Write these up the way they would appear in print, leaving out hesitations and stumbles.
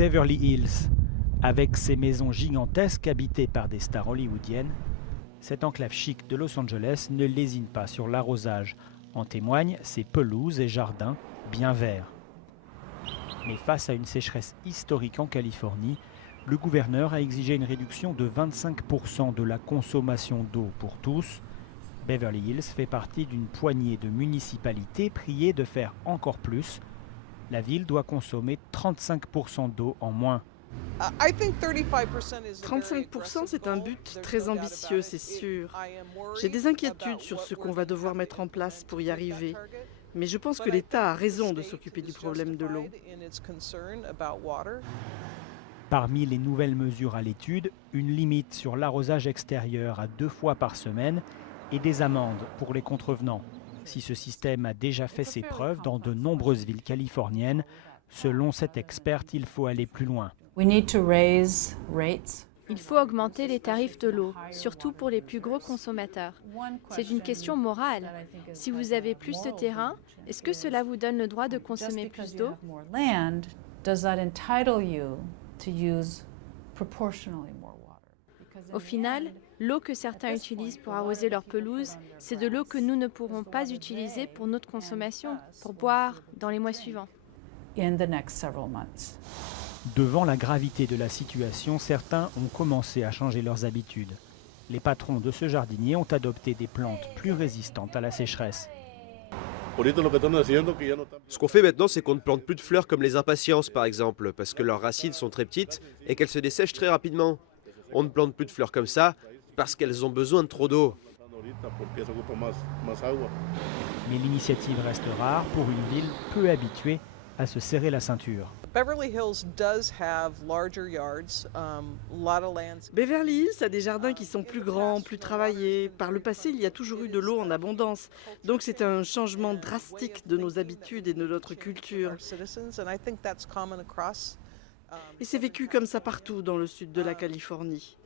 Beverly Hills, avec ses maisons gigantesques habitées par des stars hollywoodiennes, cette enclave chic de Los Angeles ne lésine pas sur l'arrosage. En témoignent ses pelouses et jardins bien verts. Mais face à une sécheresse historique en Californie, le gouverneur a exigé une réduction de 25% de la consommation d'eau pour tous. Beverly Hills fait partie d'une poignée de municipalités priées de faire encore plus. La ville doit consommer 35% d'eau en moins. 35%, c'est un but très ambitieux, c'est sûr. J'ai des inquiétudes sur ce qu'on va devoir mettre en place pour y arriver. Mais je pense que l'État a raison de s'occuper du problème de l'eau. Parmi les nouvelles mesures à l'étude, une limite sur l'arrosage extérieur à 2 fois par semaine et des amendes pour les contrevenants. Si ce système a déjà fait ses preuves dans de nombreuses villes californiennes, selon cette experte, il faut aller plus loin. Il faut augmenter les tarifs de l'eau, surtout pour les plus gros consommateurs. C'est une question morale. Si vous avez plus de terrain, est-ce que cela vous donne le droit de consommer plus d'eau ? Au final, l'eau que certains utilisent pour arroser leur pelouse, c'est de l'eau que nous ne pourrons pas utiliser pour notre consommation, pour boire dans les mois suivants. Devant la gravité de la situation, certains ont commencé à changer leurs habitudes. Les patrons de ce jardinier ont adopté des plantes plus résistantes à la sécheresse. Ce qu'on fait maintenant, c'est qu'on ne plante plus de fleurs comme les impatiences, par exemple, parce que leurs racines sont très petites et qu'elles se dessèchent très rapidement. On ne plante plus de fleurs comme ça parce qu'elles ont besoin de trop d'eau. Mais l'initiative reste rare pour une ville peu habituée à se serrer la ceinture. Beverly Hills a des jardins qui sont plus grands, plus travaillés. Par le passé, il y a toujours eu de l'eau en abondance. Donc c'est un changement drastique de nos habitudes et de notre culture. Et c'est vécu comme ça partout dans le sud de la Californie.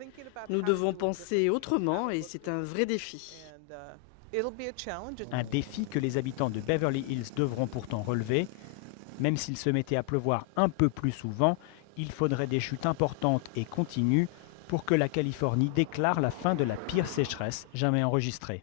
Nous devons penser autrement et c'est un vrai défi. Un défi que les habitants de Beverly Hills devront pourtant relever. Même s'il se mettait à pleuvoir un peu plus souvent, il faudrait des chutes importantes et continues pour que la Californie déclare la fin de la pire sécheresse jamais enregistrée.